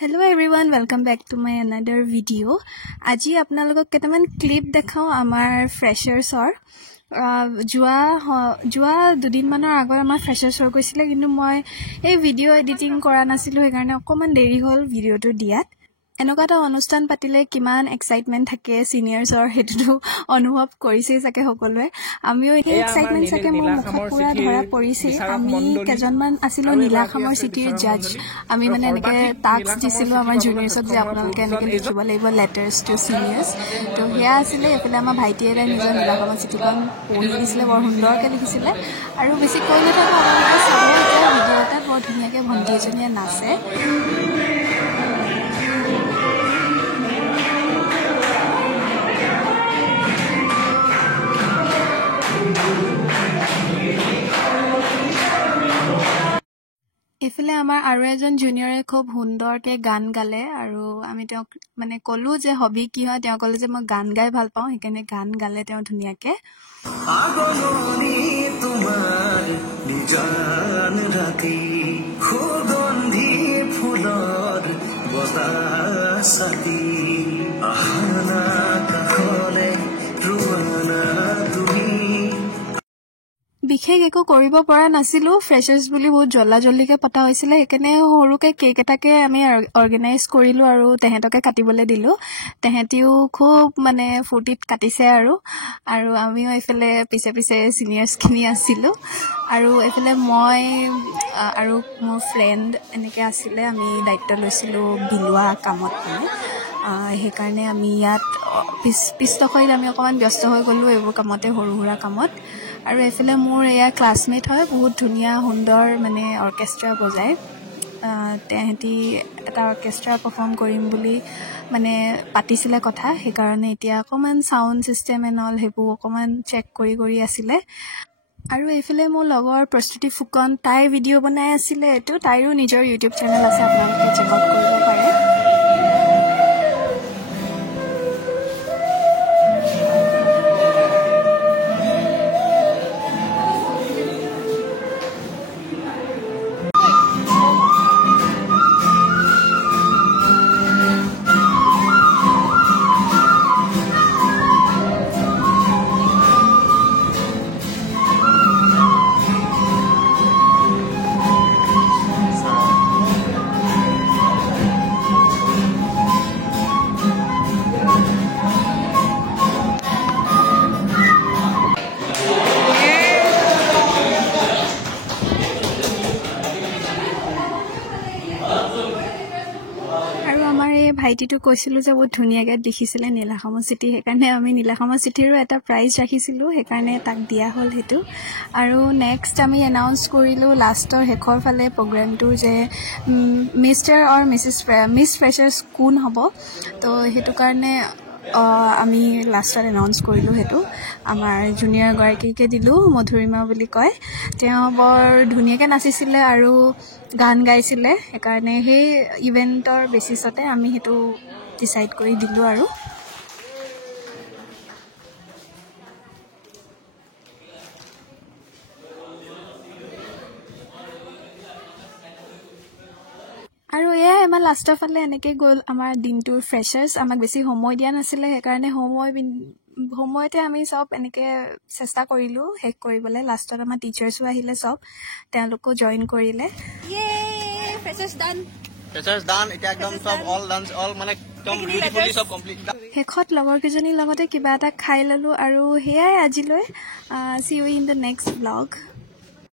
Hello everyone, welcome back to my another video. Aji apnalogok ketaman clip dekhao amar freshers or jua dudin manor agor amar freshers or koisile kintu moi ei video editing kora nasilu he karone okkoman deri hol video to diat এনেকা এটা অনুষ্ঠান পাতিলে কিমান excitement থাকে সিনিয়ৰছ অৰ হেতুটো অনুভৱ কৰিছে সাকে সকলোৱে আমিও এই এক্সাইটমেন্ট সাকে মোৰ মুখত পুৰা ধৰা পৰিছে আমি কেজনমান আছিল নীলাখামৰ সিটিৰ জাজ আমি মানে এনেকে টাস্ক দিছিলো আমাৰ জুনিয়ৰছক যে আপোনালোকে এনেকে লিখিব লাগিব লেটাৰ্স টু সিনিয়ৰছ তো হেয়া আছিল এফালে আমাৰ ভাইটিয়ে নিজৰ নীলাখামৰ সিটিখন পঢ়ি দিছিলে বৰ সুন্দৰকে লিখিছিলে আৰু বেছি কৈ নাথাকো আপোনালোকে চাব যে ভিডিঅ' এটা বৰ ধুনীয়াকে ভণ্টি এজনীয়ে নাচে এফালে আমাৰ আৰু এজন জুনিয়ৰে খুব সুন্দৰকে গান গালে আৰু আমি তেওঁক মানে কলো যে হবি কি হয় তেওঁ কলে যে মই গান গাই ভাল পাওঁ হেকানে গান গালে তেওঁ ধুনীয়াকে আগলনি তোমাৰ নিজান ৰাতি খুগন্ধি ফুলৰ বতাসতি আহানা কাখলে ৰুৱানা তুমি বিশেষ একো কৰিব পৰা নাছিলো ফ্ৰেশাৰ্স বুলি বহুত জল্লা জল্লিকে পতা হৈছিল একেনে হৰুকে কেক এটাকে আমি অৰ্গানাইজ কৰিলো আৰু তেহেতকে কাটিবলৈ দিলো তেহেতিও খুব মানে ফুটিত কাটিছে আৰু আমিও এফালে পিছে পিছে সিনিয়ৰছ খিনি আছিলো আৰু এফালে মই আৰু মোৰ ফ্ৰেন্ড এনেকে আছিলে আমি দায়িত্ব লৈছিলো বিলুৱা কামত মানে হে কাৰণে আমি ইয়াত পিছতকৈ আমি অকমান ব্যস্ত হৈ গলো এইবোৰ কামতে হৰুহুৰা কামত আৰু এফালে মোৰ এয়া ক্লাছমেট হয় বহুত ধুনীয়া সুন্দৰ মানে অৰ্কেষ্ট্ৰা বজায় তেহেতি এটা অৰ্কেষ্ট্ৰা পাৰফৰ্ম কৰিম বুলি মানে পাতিছিলে কথা হে কাৰণে এতিয়া অকমান সাউন্ড সিস্টেম এণ্ড অল হেবু অকমান চেক কৰি আছিলে আৰু এফালে মোৰ লগৰ প্ৰস্তুতি ফুকন তাই ভিডিঅ' বনাই আছিলে এটো তাইৰো নিজৰ ইউটিউব চেনেল আছে আপোনালোকে চেক আউট কৰিব পাৰে ভাইটিটো কৈছিলো যে বহুত ধুনীয়াকে দেখিছিলে নীলাখামৰ সিটি হেকাৰণে আমি নীলাখামৰ সিটিৰো এটা প্ৰাইজ ৰাখিছিলো হেকাৰণে তাক দিয়া হল হেতু আৰু নেক্সট আমি এনাউন্স কৰিলো লাষ্টৰ হেকৰ ফালে প্ৰগ্ৰামটো যে মিস্টাৰ অৰ মিস ফ্ৰেশাৰ্স কোন হ'ব তো হেতু কাৰণে আমি লাষ্টত এনাউন্স কৰিলো হেতু আমাৰ জুনিয়ৰ গৰাকীকে দিলো মধুৰিমা বুলি কয় তেওঁ বৰ ধুনীয়াকে নাচিছিলে আৰু গান গাইছিলে হেকাৰণে হে ইভেন্টৰ বেচিছতে আমি হেতু ডিসাইড কৰি দিলো আৰু এয়া আমাৰ লাষ্টৰ ফালে এনেকে গ'ল আমাৰ দিনটোৰ ফ্ৰেশাৰ্স আমাক বেছি সময় দিয়া নাছিলে হেকাৰণে সময়তে আমি সব এনেকে চেষ্টা কৰিলো হেক কৰিবলৈ লাষ্টত আমাৰ টিচাৰ্সও আহিলে সব তেওঁলোকো জয়েন কৰিলে ফ্ৰেশাৰ্স ডান এটা একদম সব অল মানে একদম বিউটিফুলি সব কমপ্লিট হেকত লগৰ কিজনী লগতে কিবা এটা খাই ললো আৰু হেয়াই আজিলৈ see you in the next vlog